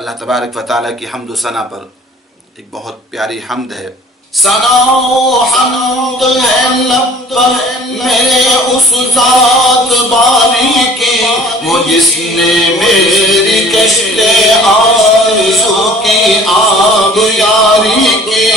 اللہ تبارک و تعالیٰ کی حمد و ثنا پر ایک بہت پیاری حمد ہے۔ ثنا و حمد ہے لب پر میرے اس ذات باری کی، وہ جس نے میری کشت آرزو کی آب یاری کی،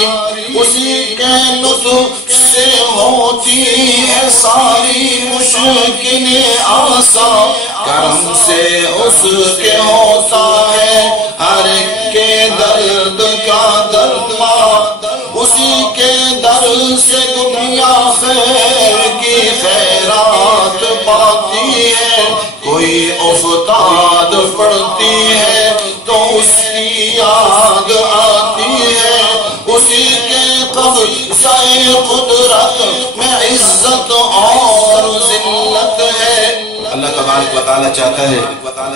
اسی کے لطف سے ہوتی ہے ساری مشکلیں آسان، کرم سے اس کے ہوتا ہے ہر ایک کے درد کا درمان، اسی کے در سے دنیا خیر کی خیرات پاتی ہے، کوئی افتاد پڑتی ہے تو اس کی یاد آتی ہے، اسی کے قبضہ قدرت میں عزت اور ذلت ہے۔ اللہ تبارک و تعالیٰ چاہتا ہے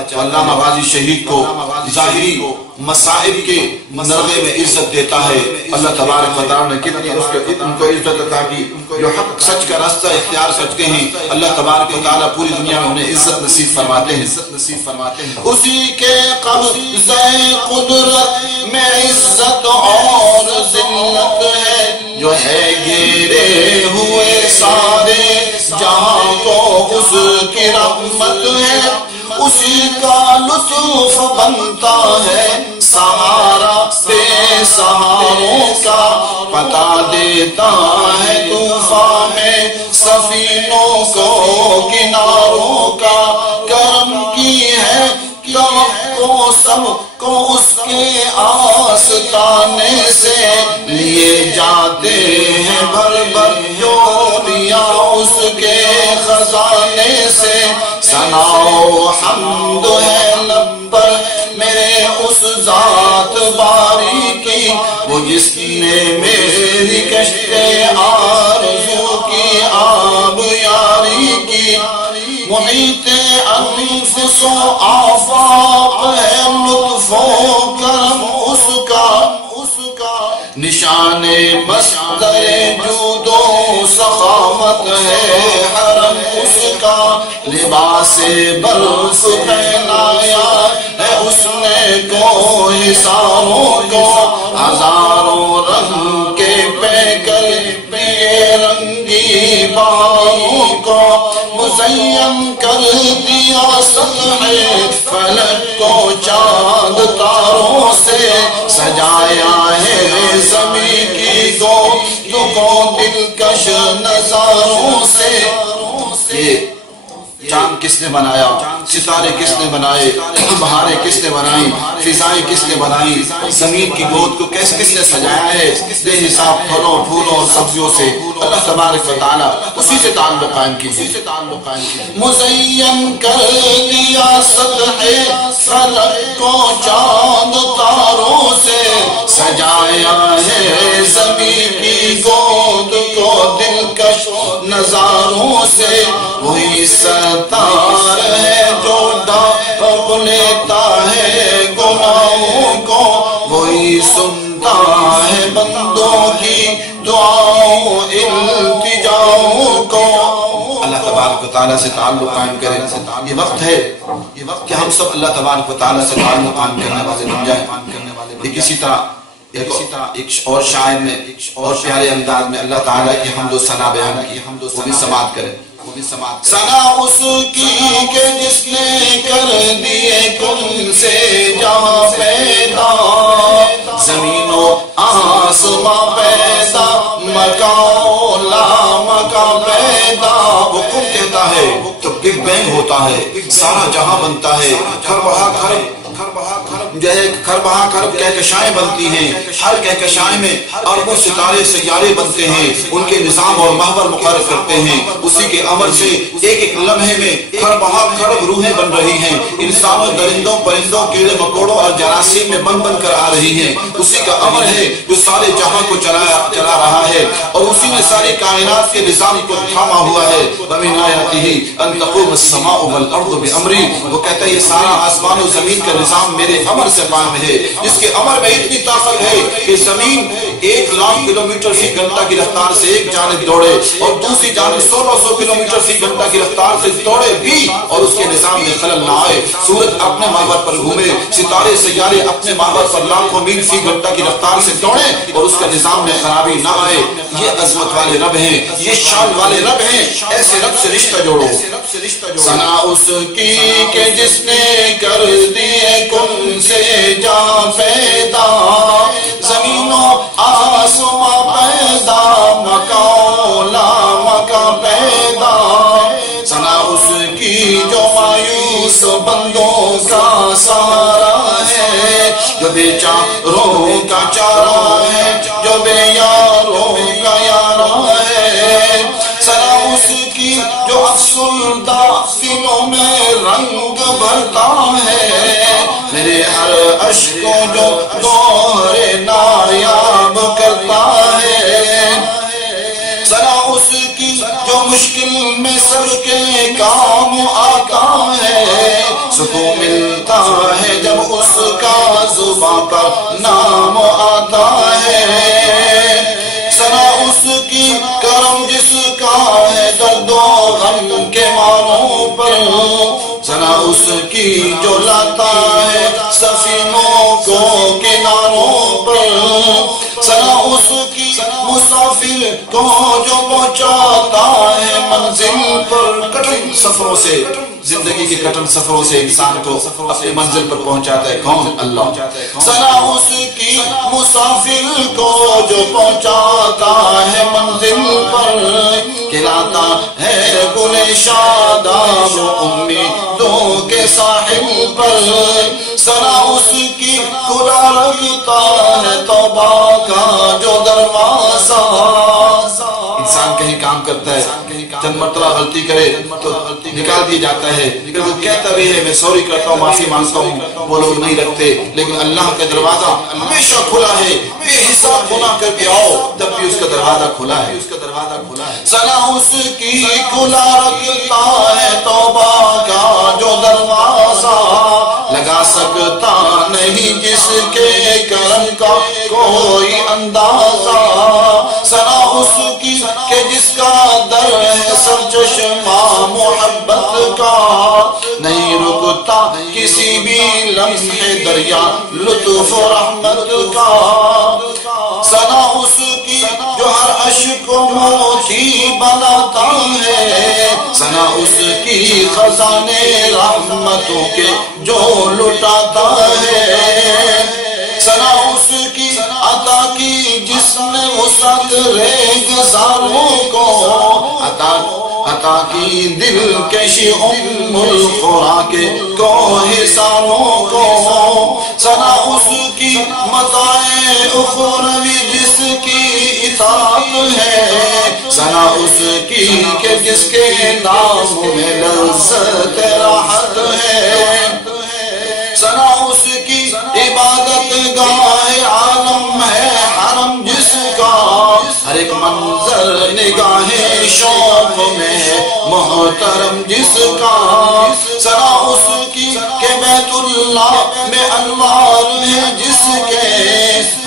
تو علامہ غازی شہید کو ظاہری مصائب کے نغمے میں عزت دیتا ہے۔ اللہ تبارک و تعالیٰ نے کتنی ان کو عزت عطا کی، جو حق سچ کا راستہ اختیار کرتے ہیں اللہ تبارک و تعالیٰ پوری دنیا میں انہیں عزت نصیب فرماتے ہیں۔ اسی کے قبضہ قدرت میں عزت اور ذلت ہے، جو ہے گھیرے ہوئے سارے جہاں کو اس کی رحمت ہے، اسی کا لطف بنتا ہے سہارا بے سہاروں کا، پتا دیتا ہے طوفان میں سفینوں کو کناروں کا، کرم کی ہے توقع سب کو اس کے آستانے سے، لیے جاتے ہیں بھر بھر جوڑیاں اس کے خزانے سے، ثنا و حمد ہے لب پر میرے اس ذات باری کی، وہ جس نے میری کشت آرزو کی آب یاری کی، محیط انفس و آفاق ہے لطف و کرم اس کا، نشان مصدر جود و سخاوت ہے حرم اس کا، لباس برف پہنایا ہے اس نے کو حصاروں کو، ہزاروں رنگ کے پیکر بے رنگی باروں کو، مزین کر دیا سطح فلک کو چاند تاروں سے، سجایا ہے زمین کی گود کو دلکش نظاروں سے۔ چاند کس نے بنایا، ستارے کس نے بنائے، بہاریں کس نے بنائی، فضائیں کس نے بنائی، زمین کی گود کو کس نے سجایا ہے بے حساب پھلوں پھولوں اور سبزیوں سے۔ اللہ تبارک و تعالیٰ اسی سے تعلق قائم کیجیے۔ مزین کر دیا سطح فلک کو چاند تاروں سے، سجایا ہے زمین کی گود کو دلکش نظاروں سے، وہی ستار ہے جو ڈھانپ لیتا ہے گناہوں کو، وہی سنتا ہے بندوں کی دعاؤں التجاؤں کو۔ اللہ تبارک و تعالیٰ سے تعلق قائم کریں۔ یہ وقت ہے کہ ہم سب اللہ تبارک و تعالیٰ سے تعلق قائم کرنے والے بن جائیں۔ ایک اسی طرح ایک اور شاعر نے اور پیارے انداز میں اللہ تعالیٰ کی حمد و ثنا بیان کی، وہ بھی سماعت کریں۔ ثنا اس کی کہ جس نے کر دیے کن سے جہاں پیدا، زمین و آسماں پیدا، مکان لا مکان پیدا، وہ کن کہتا ہے تو بگ بینگ ہوتا ہے، سارا جہاں بنتا ہے، کھر بہا کھرب کہکشائیں بنتی ہیں، ہر کہکشائیں میں اربوں ستارے سیارے بنتے ہیں، ان کے نظام اور محور مقرر کرتے ہیں، اسی کے امر سے ایک ایک لمحے میں کھرب روحیں بن رہی ہیں، انسانوں درندوں پرندوں کیڑے مکوڑوں اور جراثیم میں بن کر آ رہی ہیں، اسی کا امر ہے جو سارے جہاں کو چلا رہا ہے اور اسی میں ساری کائنات کے نظام کو تھاما ہوا ہے۔ وَمِنْ آیَاتِهِ أَن تَقُومَ السَّمَاءُ وَالْأَرْضُ بِأَمْرِي، وہ کہتا ہے یہ سارا آسمان و زمین کا نظام میرے امر سے قائم ہے، جس کے امر میں اتنی طاقت ہے کہ زمین 1,00,000 کلومیٹر فی گھنٹہ کی رفتار سے ایک جانب دوڑے اور دوسری جانب 1600 کلومیٹر فی گھنٹہ کی رفتار سے دوڑے بھی اور اس کے نظام میں خلل نہ آئے، سورج اپنے محور پر گھومے، ستارے سیارے اپنے محور پر لاکھوں میل فی گھنٹہ کی رفتار سے دوڑے اور اس کا نظام میں خرابی نہ آئے۔ یہ عظمت والے رب ہیں، یہ شان والے رب ہیں، ایسے رب سے رشتہ جوڑو۔ ثنا اس کی کہ جس نے کر دیے کن سے جہاں پیدا، زمین و آسماں پیدا، مکان لا مکان پیدا۔ ثنا اس کی جو مایوس بندوں کا سہارا ہے، جو بے چاروں کا چارہ ہے، جو بے یاروں کا یارہ ہے۔ ثنا اس کی جو افسردہ دلوں میں رنگ بھرتا ہے، میرے ہر عشق کو جو گوہر نایاب کرتا ہے۔ ثنا اس کی جو مشکل میں سب کے کام آتا ہے، سکون ملتا ہے جب اس کا زباں پر نام آتا ہے۔ ثنا اس کی کرم جس کا ہے درد و غم کے ماروں پر، ثنا اس کی جو لاتا ہے سفینوں کو کناروں پر، ثنا اس کی مسافر کو جو پہنچاتا ہے منزل پر۔ کٹھن سفروں سے، زندگی کے کٹھن سفروں سے انسان کو اپنے منزل پر پہنچاتا ہے کون؟ اللہ۔ ثنا اس کی مسافر کو جو پہنچاتا ہے منزل پر، کھلاتا ہے گل شاداب امیدوں کے ساحل پر۔ ثنا اس کی کھلا رکھتا ہے توبہ کا جو دروازہ۔ انسان کہیں کام کرتا ہے، چند مرتبہ غلطی کرے تو نکال دیا جاتا ہے، لیکن وہ کہتا بھی ہے میں سوری کرتا ہوں، معافی مانگتا ہوں، وہ لوگ نہیں رکھتے۔ لیکن اللہ کا دروازہ ہمیشہ کھلا ہے، بے حساب گناہ کر کے آؤ تب بھی اس کا دروازہ کھلا ہے، اس کا دروازہ کھلا ہے۔ ثنا اس کی کھلا رکھتا ہے توبہ کا جو دروازہ، لگا سکتا نہیں جس کے کرم کا کوئی اندازہ۔ ثنا اس کی کہ جس کا در ہے سرچشمہ محبت کا، نہیں رکتا کسی بھی لمحے دریا لطف رحمت کا۔ ثنا اس کی جو ہر عشق کو موتی بناتا ہے، ثنا اس کی خزانے رحمتوں کے جو لٹاتا ہے۔ ثنا اس کی عطا کی جس نے وسعت ریگزاروں کو، عطا کی دل کشی ام القرآن کے کوہساروں کو۔ ثنا اس کی متاع اخروی جس کی اطاعت ہے، ثنا اس کی کہ جس کے نام میں لذت راحت ہے۔ ثنا اس کی عبادت گاہ عالم ہے حرم جس کا، ہر ایک منظر نگاہ شوق میں ہے محترم جس کا۔ ثنا اس کی کہ بیت اللہ میں انوار ہے جس کے،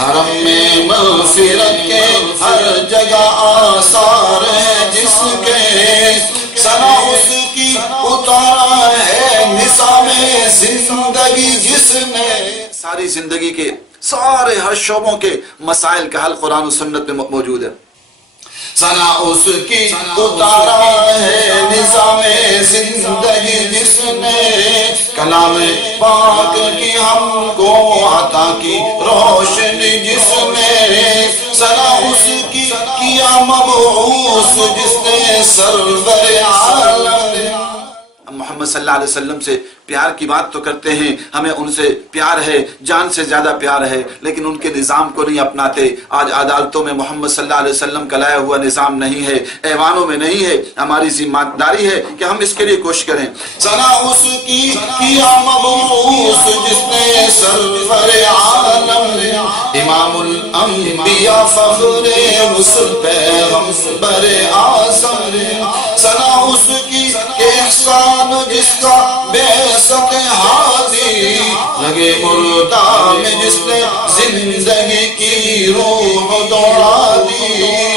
حرم میں مغفرت کے ہر جگہ آثار ہے جس کے۔ ثنا اس کی اتارا ہے نظام زندگی جس نے، ساری زندگی کے سارے ہر شعبوں کے مسائل کا حل قرآن و سنت میں موجود ہے۔ ثنا اس کی اتارا ہے نظام زندگی جس نے، کلام پاک کی ہم کو عطا کی روشنی جس نے۔ ثنا اس کی کیا مبعوث جس نے سرور عالم۔ محمد صلی اللہ علیہ وسلم سے پیار کی بات تو کرتے ہیں، ہمیں ان سے پیار ہے، جان سے زیادہ پیار ہے، لیکن ان کے نظام کو نہیں اپناتے۔ آج عدالتوں میں محمد صلی اللہ علیہ وسلم کا لایا ہوا نظام نہیں ہے، ایوانوں میں نہیں ہے۔ ہماری ذمہ داری ہے کہ ہم اس کے لیے کوشش کریں۔ ثنا اس کی کیا مبعوث جس نے سرور عالم، امام الانبیاء فخر رسل پیغمبر اعظم۔ ثنا اس کی احسان جس کا بے ست ہادی، رگے مردہ میں جس نے زندگی کی روح دوڑا دی